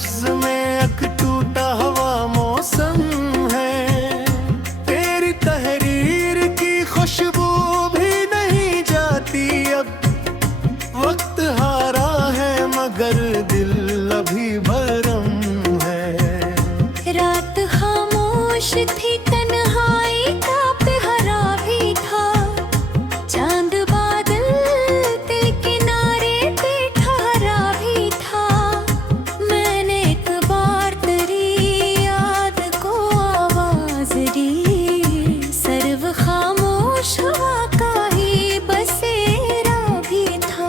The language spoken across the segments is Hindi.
लफ्ज में अक टूटा हवा मौसम है। तेरी तहरीर की खुशबू भी नहीं जाती अब। वक्त हारा है मगर दिल अभी भरम है। रात खामोश थी, तन्हाई का पहरा भी था। चांद बादल दिल किनारे पे ठहरा भी था। मैंने एक बार तेरी याद को आवाज दी। सर्व खामोश हवा का ही बसेरा भी था।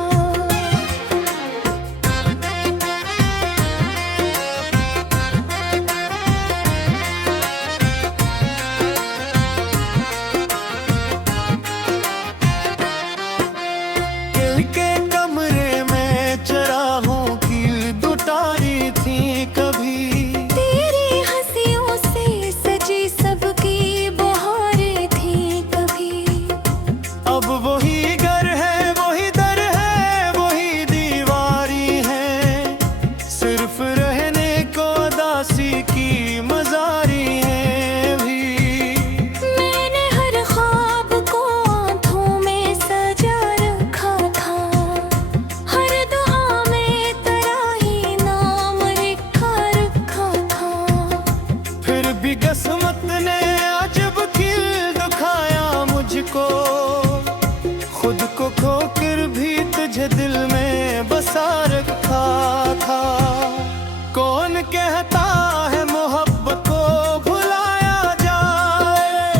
के कमरे में चराहों की दुटारी थी कभी। तेरी हंसियों से सजी सबकी बहारें थी कभी। अब वही घर है, वही दर है, वही दीवारी है। सिर्फ रहने को दासी की मजारी है भी। मैंने हर ख्वाब को आंखों में सजा रखा था। हर दुआ में तेरा ही नाम लिखा रखा था। फिर भी किस्मत ने अजब खेल दिखाया मुझको। खुद को खोकर भी तुझे दिल में बसा रखा था। कौन कहता है मोहब्बत को भुलाया जाए।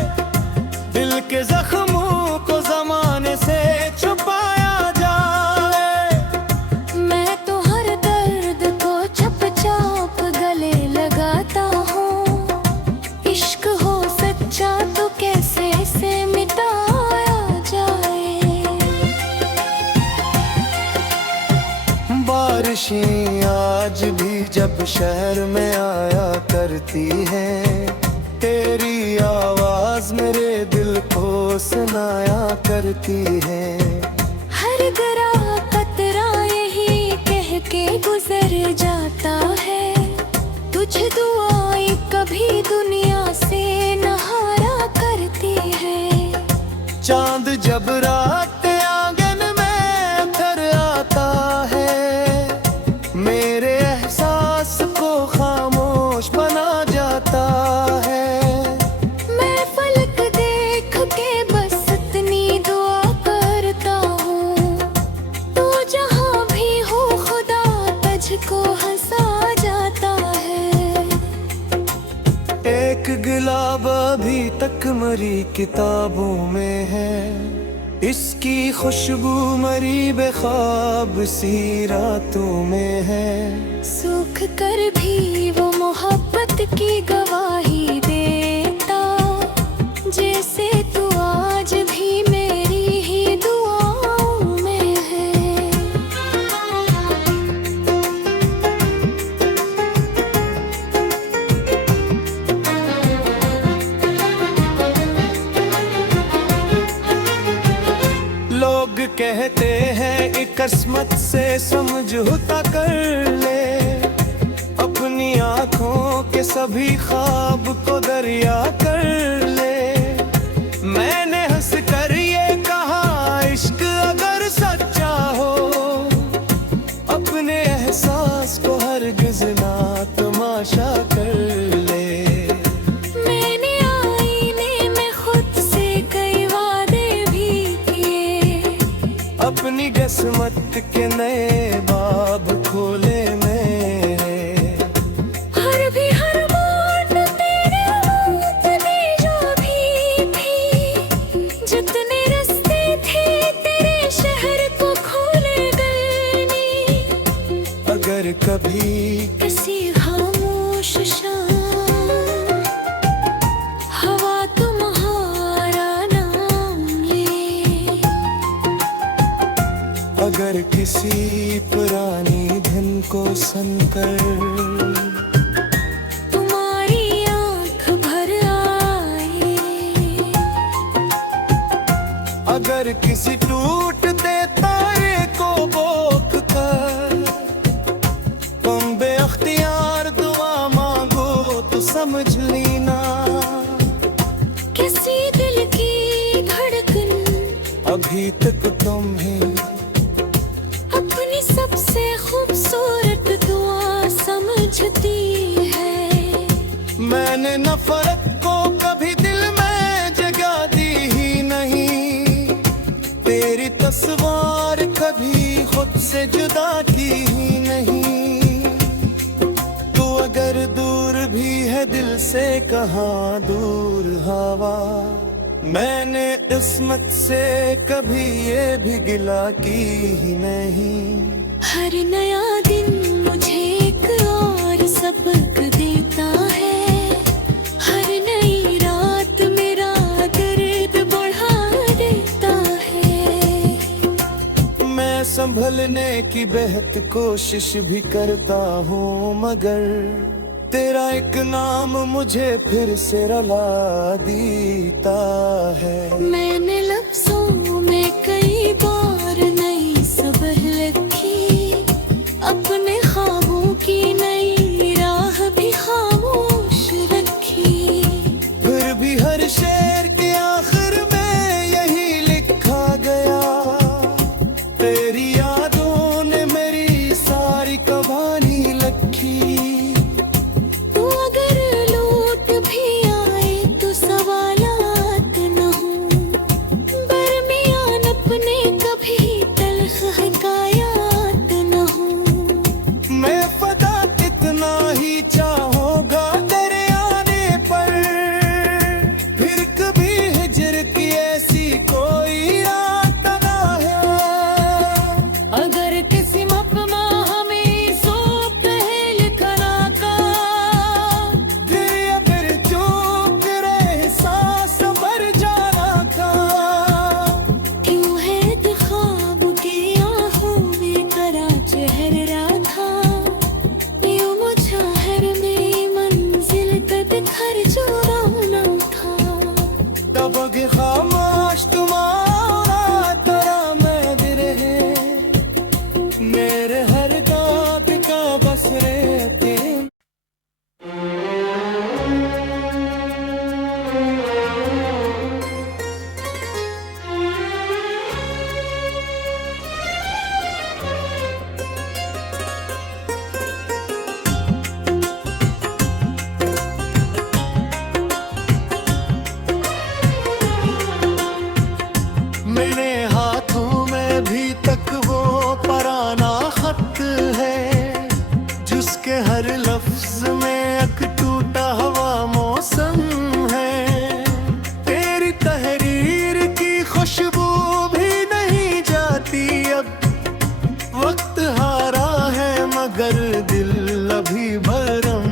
दिल के जख्मों को जमाने से छुपाया जाए। मैं तो हर दर्द को चुप चाप गले लगाता हूँ। इश्क हो सच्चा तो कैसे इसे मिटाया जाए। बारिशें आज भी जब शहर में आया करती हैं। तेरी आवाज मेरे दिल को सुनाया करती है। हर गरा कतरा यही कह के गुजर जाता है। तुझ दुआएं कभी दुनिया से नहारा करती है। चांद जब रात आंगन में उतर आता है। मेरे एहसास को खामोश बना जाता है। मैं फलक देख के बस इतनी दुआ करता हूँ। तू जहाँ भी हो खुदा तुझको हंसा जाता है। एक गुलाब अभी तक मरी किताबों में है। इसकी खुशबू मरी बेख्वाब सी रातों में है। सूख कर भी वो मोहब्बत की गवाही देता। जैसे तू आज भी मेरी ही दुआओं में है। लोग कहते हैं कि किस्मत से समझौता कर ले। अपनी आंखों के सभी ख्वाब को दरिया कर ले। मैंने हंस कर ये कहा इश्क अगर सच्चा हो। अपने एहसास को हरगिज़ ना तमाशा कर ले। मैंने आईने में खुद से कई वादे भी किए। अपनी किस्मत के नए बाब खोले मेरे। हर मोड़ तेरे उतने जो भी थी। जितने रास्ते थे तेरे शहर को खोले गए नी। अगर कभी किसी खामोश शाम हवा तुम्हारा नाम ले। अगर किसी पुरानी धुन को सुनकर तुम्हारी आंख भर आए। अगर किसी टूटते तारे को बोक कर तुम बेअख्तियार समझ लेना, किसी दिल की धड़कन अभी तक तुम्हें अपनी सबसे खूबसूरत दुआ समझती है। मैंने नफरत को कभी दिल में जगह दी ही नहीं, तेरी तस्वीर कभी खुद से जुदा की ही नहीं। तू अगर दूर भी है दिल से कहाँ दूर हवा, मैंने किस्मत से कभी ये भी गिला की ही नहीं। हर नया दिन मुझे एक और सबक देता है, हर नई रात मेरा दर्द बढ़ा देता है। मैं संभलने की बेहद कोशिश भी करता हूँ, मगर तेरा एक नाम मुझे फिर से रुला देता है। मैंने लफ्जों में कई बार नई सबक लिखी, अपने ख्वाबों की नई राह भी खामोश रखी। फिर भी हर शेर के आखिर में यही लिखा गया, तेरी यादों ने मेरी सारी कहानी लिखी। तू अगर लौट भी आए तो सवालात न हो, दरमियान अपने कभी तल्ख हकायात न हो। मैं फदा इतना ही चाहूंगा तेरे आने पर, फिर कभी हिजर की ऐसी कोई रात ना है। अगर किसी मकमा हमें सौंप है लिखना का, फिर या फिर चूक रहे सांस भर जाना का। क्यों है ख्वाब की आंखों में करा चेहरा था, यूं मुजाहिर में मंजिल तक घर जो रौना था। दबोगे खामोश तुम्हारा तेरा मैं भी रहे, मेरे हर दाग का बस रहते। मेरे हाथों में भी तक वो पराना खत है, जिसके हर लफ्ज में एक टूटा हुआ मौसम है। तेरी तहरीर की खुशबू भी नहीं जाती अब, वक्त हारा है मगर दिल अभी भरम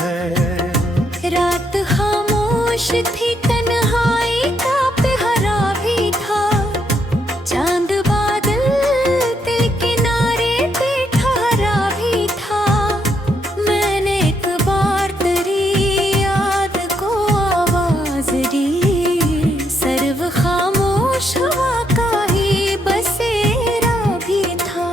है। रात खामोश थी, तन्हाई का पहरा भी था, चांद बादल के किनारे पे ठहरा भी था। मैंने एक बार तेरी याद को आवाज दी, सर्व खामोश हवा का ही बसेरा भी था।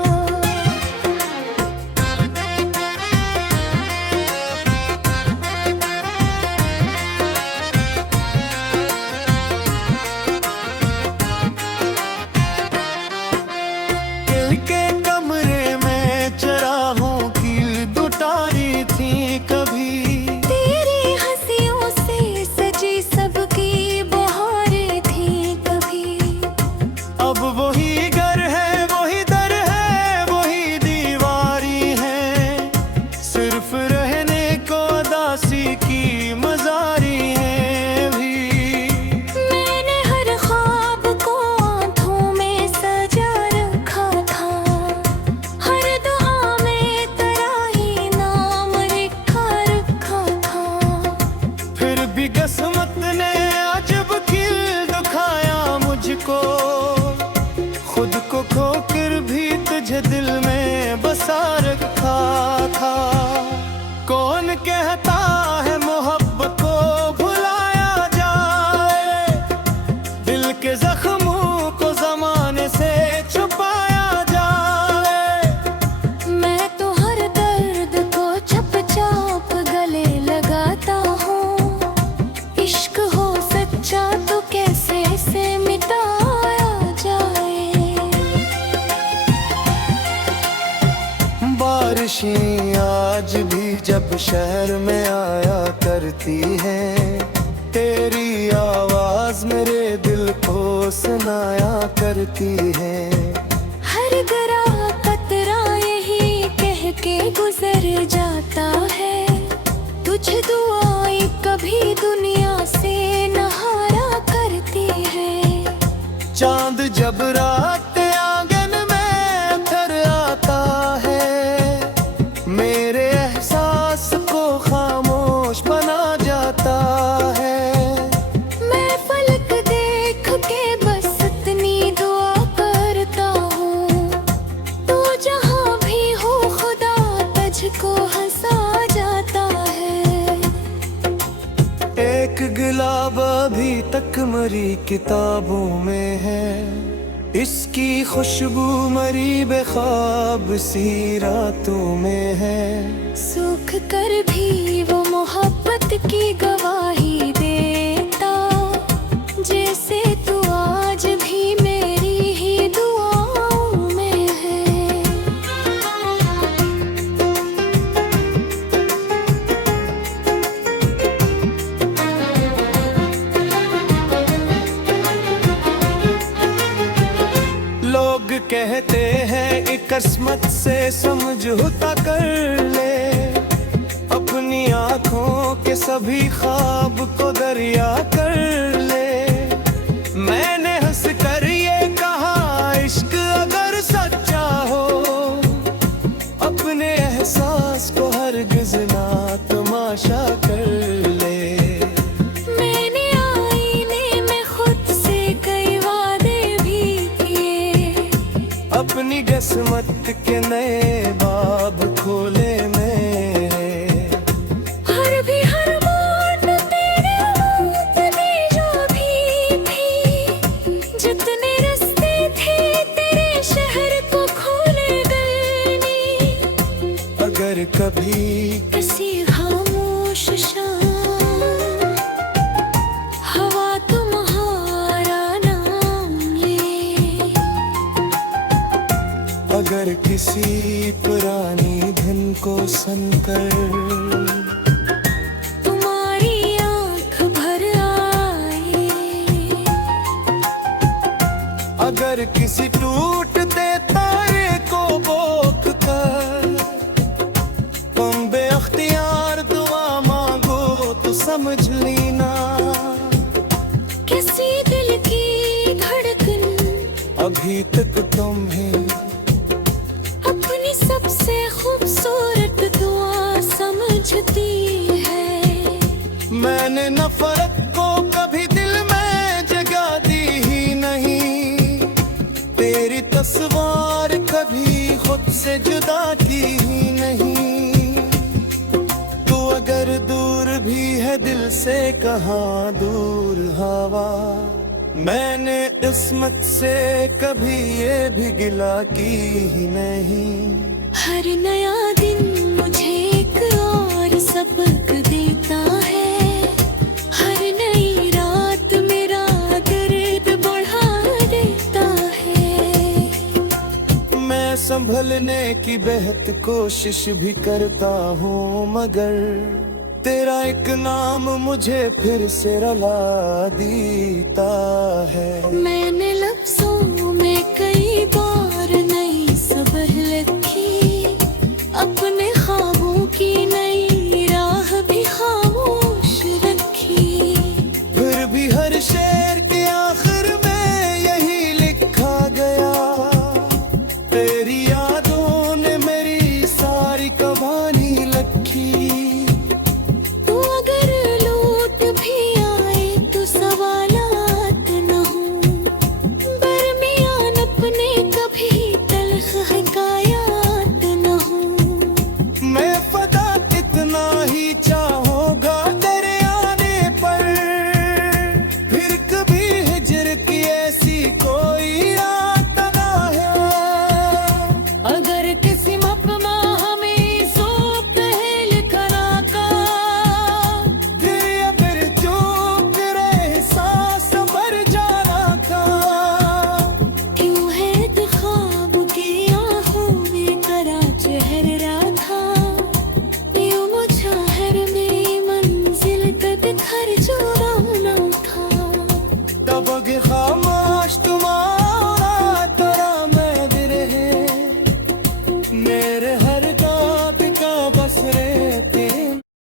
दिल के कमरे में चराहों की दुटारी थी कभी, तेरी हंसियों से सजी सबकी बहारें थी कभी। अब वही घर है, वही दर है, वही दीवारी है, सिर्फ रहने को दासी की मजारी है भी। मैंने हर ख्वाब को आंखों में सजा रखा था, हर दुआ में तेरा ही नाम लिखा था। फिर भी किस्मत ने अजब खिल दिखाया मुझको, खुद को खोकर भी तुझे दिल में बसा रखा था। कौन कहता है मोहब्बत को भुलाया जाए, दिल के जख्मों को जमाने से छुपाया जाए। मैं तो हर दर्द को चुपचाप गले लगाता हूँ, जब शहर में आया करती है, तेरी आवाज मेरे दिल को सुनाया करती है। हर गरा कतरा यही कह के गुजर जाता है, तुझ दुआएं कभी दुनिया से न हारा करती है। चांद जब रात आंगन में उतर आता है, मेरे एहसास को खामोश बना जाता है। मैं फलक देख के बस इतनी दुआ करता हूँ, तू जहाँ भी हो खुदा तुझको हंसा जाता है। एक गुलाब अभी तक मरी किताबों में है, इसकी खुशबू मरी बेख्वाब सी रातों में है। सूख कर भी वो मोहब्बत की गवाही देता, जैसे तू आज भी मेरी ही दुआओं में है। लोग कहते हैं एक किस्मत से समझौता कर ले, अपनी आँखों के सभी ख्वाब को दरिया कर ले। मैंने हंस कर ये कहा इश्क अगर सच्चा हो, अपने एहसास को हरगिज़ ना तमाशा कर ले। मैंने आईने में खुद से कई वादे भी किए, अपनी किस्मत के नए बाब खोले मेरे। हर मोड़ तेरे मुँह जो भी, जितने रास्ते थे तेरे शहर को खोले गए नी। अगर कभी किसी खामोश शाम हवा तुम्हारा नाम ले, अगर किसी पुरानी धुन को सुनकर तुम्हारी आँख भर आए, अगर किसी टूटते तारे को बोक कर तुम बेअख्तियार दुआ मांगो तो समझ लेना। किसी दिल की धड़कन अभी तक तुम्हें अपनी सबसे खूबसूरत दुआ समझती है। मैंने नफरत को कभी दिल में जगह दी ही नहीं, तेरी तस्वीर कभी खुद से जुदा की ही नहीं। तू अगर दूर भी है दिल से कहाँ दूर हवा, मैंने किस्मत से कभी ये भी गिला की ही नहीं। हर नया दिन मुझे एक और सबक देता है, हर नई रात मेरा दर्द बढ़ा देता है। मैं संभलने की बेहद कोशिश भी करता हूँ, मगर तेरा एक नाम मुझे फिर से रुला देता है। मैंने